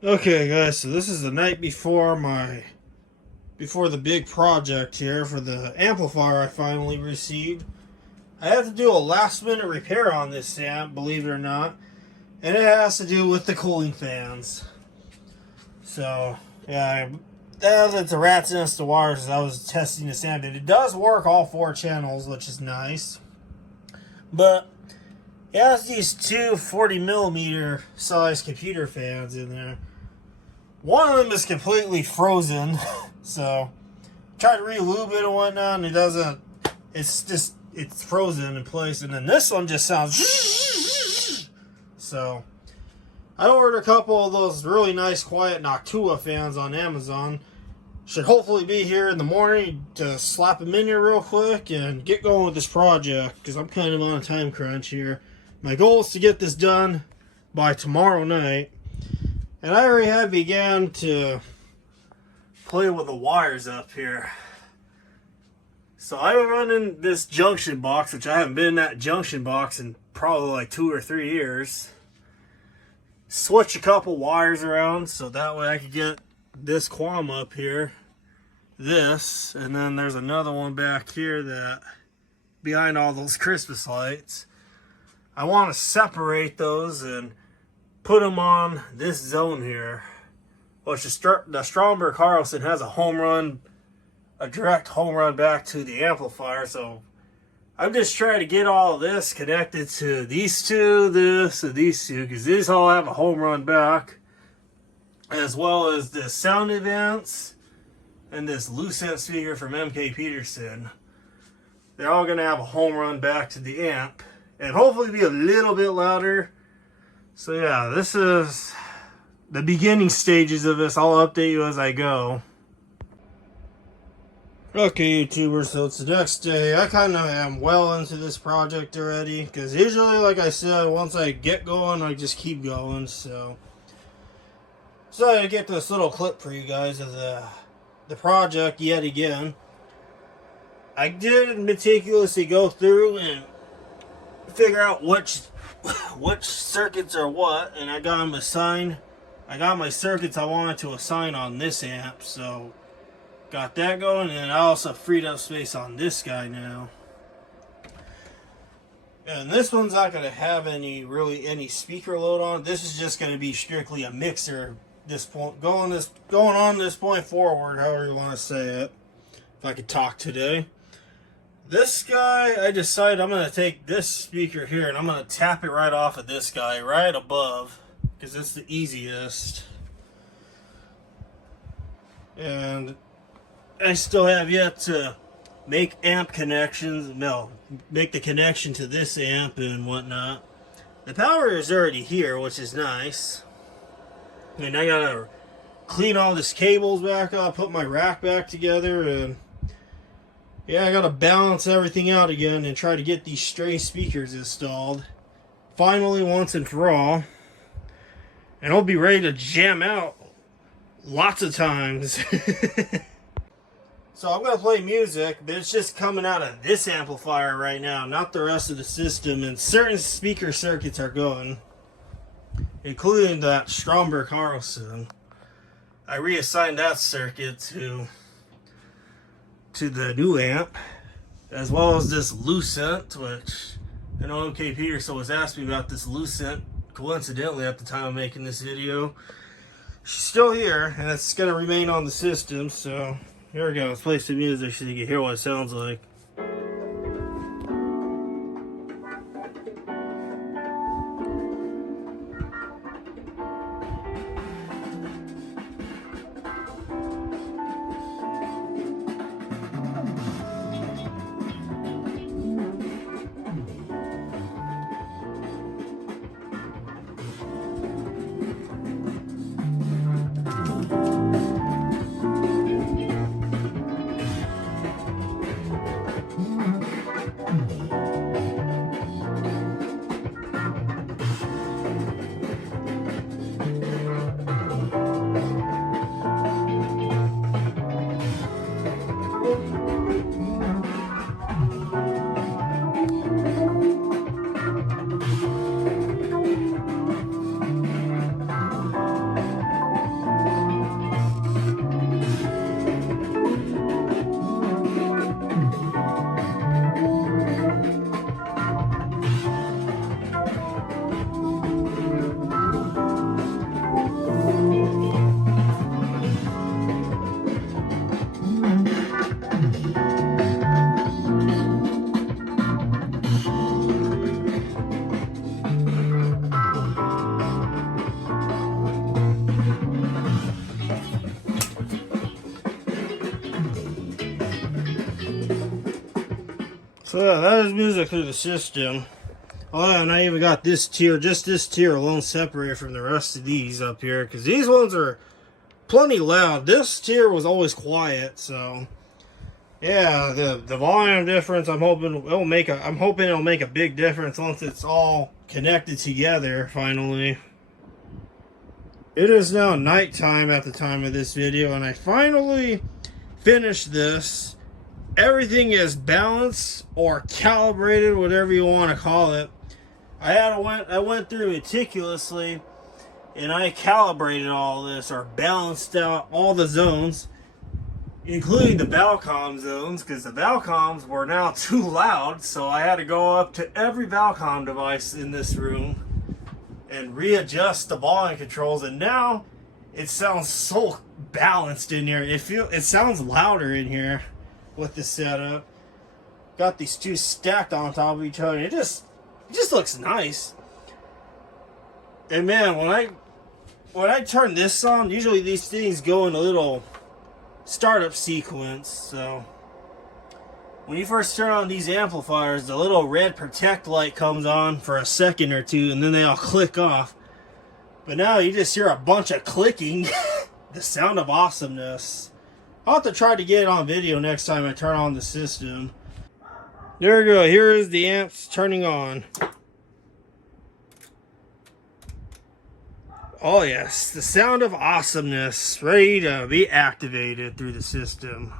Okay guys, so this is the night before the big project here for the amplifier I finally received. I had to do a last minute repair on this amp, believe it or not, and it has to do with the cooling fans. So yeah, it's a rat's nest of wires as I was testing this amp, and it does work all 4 channels, which is nice. But it has these two 40mm size computer fans in there. One of them is completely frozen, so tried to re-lube it and whatnot, and it doesn't. It's frozen in place. And then this one just sounds. So I ordered a couple of those really nice, quiet TOA fans on Amazon. Should hopefully be here in the morning to slap them in here real quick and get going with this project, because I'm kind of on a time crunch here. My goal is to get this done by tomorrow night. And I already have began to play with the wires up here. So I'm running this junction box, which I haven't been in that junction box in probably like 2 or 3 years. Switch a couple wires around so that way I could get this quam up here. This, and then there's another one back here that behind all those Christmas lights. I want to separate those and put them on this zone here, which the Stromberg Carlson has a direct home run back to the amplifier. So I'm just trying to get all of this connected to these two, this, and these two, because these all have a home run back, as well as the sound events and this Lucent speaker from MK Peterson. They're all going to have a home run back to the amp, and hopefully be a little bit louder. So yeah, this is the beginning stages of this. I'll update you as I go. Okay, YouTubers, so it's the next day. I kind of am well into this project already, because usually, like I said, once I get going, I just keep going. So I get this little clip for you guys of the project yet again. I did meticulously go through and figure out which circuits are what, and I got them assigned. I got my circuits I wanted to assign on this amp, so got that going, and I also freed up space on this guy now. And this one's not going to have any speaker load on it. This is just going to be strictly a mixer. This point going on this point forward, however you want to say it. If I could talk today. This guy, I decided I'm going to take this speaker here and I'm going to tap it right off of this guy, right above, because it's the easiest. And I still have yet to make amp connections, make the connection to this amp and whatnot. The power is already here, which is nice. And I got to clean all these cables back up, put my rack back together, and yeah, I gotta balance everything out again and try to get these stray speakers installed finally once and for all. And I'll be ready to jam out lots of times. So I'm gonna play music, but it's just coming out of this amplifier right now, not the rest of the system. And certain speaker circuits are going, including that Stromberg Carlson. I reassigned that circuit to the new amp, as well as this Lucent, which I know MK Peterson was asking me about this Lucent, coincidentally at the time of making this video. She's still here, and it's going to remain on the system, so here we go. Let's play some music so you can hear what it sounds like. So yeah, that is music through the system. Oh yeah, and I even got this tier, just this tier alone separated from the rest of these up here, because these ones are plenty loud. This tier was always quiet, so yeah, the volume difference, I'm hoping it'll make a big difference once it's all connected together finally. It is now nighttime at the time of this video, and I finally finished this. Everything is balanced or calibrated, whatever you want to call it. I went through meticulously and I calibrated all this, or balanced out all the zones, including the Balcom zones, because the Balcoms were now too loud, so I had to go up to every Balcom device in this room and readjust the volume controls, and now it sounds so balanced in here. It sounds louder in here with the setup. Got these two stacked on top of each other. It just looks nice. And man, when I turn this on, usually these things go in a little startup sequence. So when you first turn on these amplifiers, the little red protect light comes on for a second or two, and then they all click off. But now you just hear a bunch of clicking. The sound of awesomeness. I'll have to try to get it on video next time I turn on the system. There we go. Here is the amps turning on. Oh yes, the sound of awesomeness ready to be activated through the system.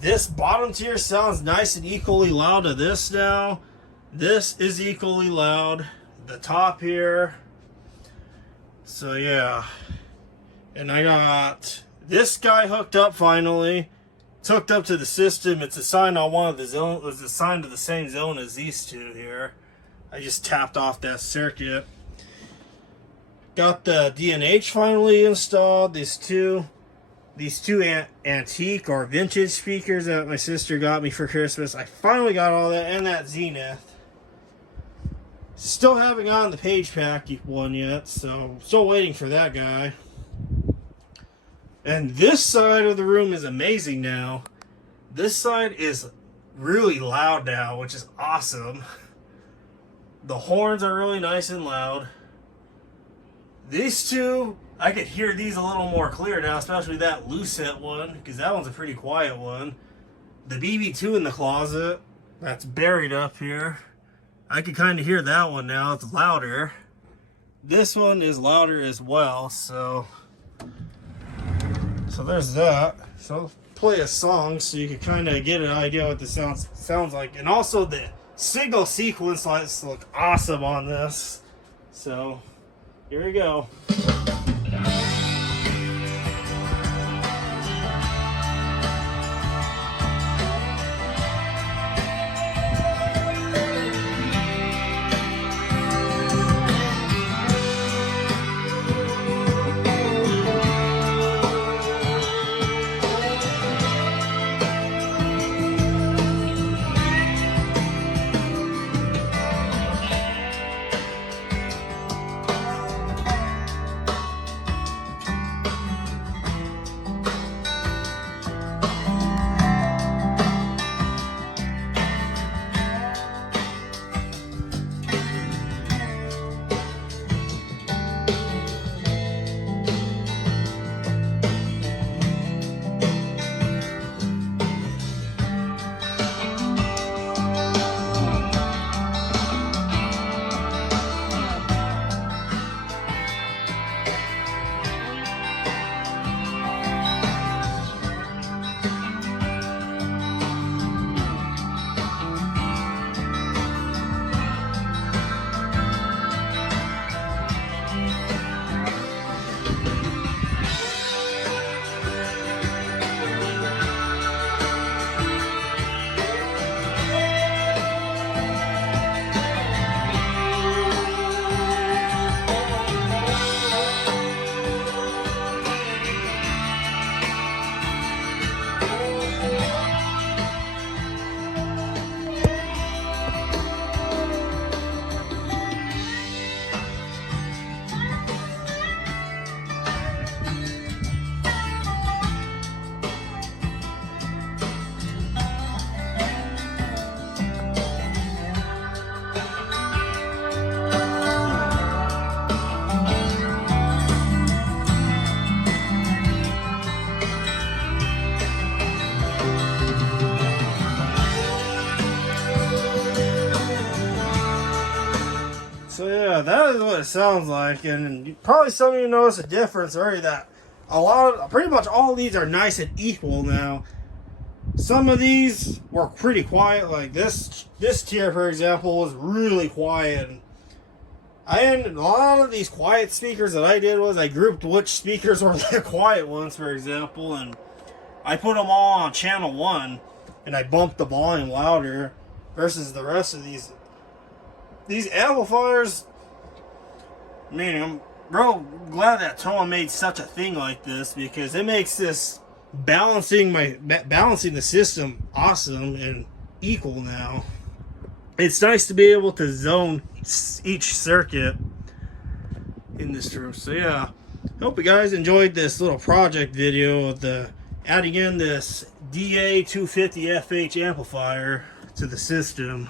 This bottom tier sounds nice and equally loud to this now. This is equally loud. The top here. So yeah. And I got this guy hooked up finally. It's hooked up to the system. It's assigned on one of the zones. It's assigned to the same zone as these two here. I just tapped off that circuit. Got the D&H finally installed. These two antique or vintage speakers that my sister got me for Christmas. I finally got all that, and that Zenith. Still haven't gotten the Page Pack one yet, so still waiting for that guy. And this side of the room is amazing now. This side is really loud now, which is awesome. The horns are really nice and loud. These two, I could hear these a little more clear now, especially that Lucette one, because that one's a pretty quiet one. The BB2 in the closet, that's buried up here. I can kind of hear that one now, it's louder. This one is louder as well, so there's that. So I'll play a song so you can kind of get an idea what the sounds like. And also the signal sequence lights look awesome on this. So here we go. that is what it sounds like, and probably some of you notice a difference already that pretty much all of these are nice and equal now. Some of these were pretty quiet, like this tier, for example, was really quiet. And a lot of these quiet speakers that I did was I grouped which speakers were the quiet ones, for example, and I put them all on channel 1, and I bumped the volume louder versus the rest of these amplifiers. I mean, I'm real glad that TOA made such a thing like this, because it makes this balancing the system awesome and equal now. It's nice to be able to zone each circuit in this room. So yeah, hope you guys enjoyed this little project video of adding in this DA-250FH amplifier to the system.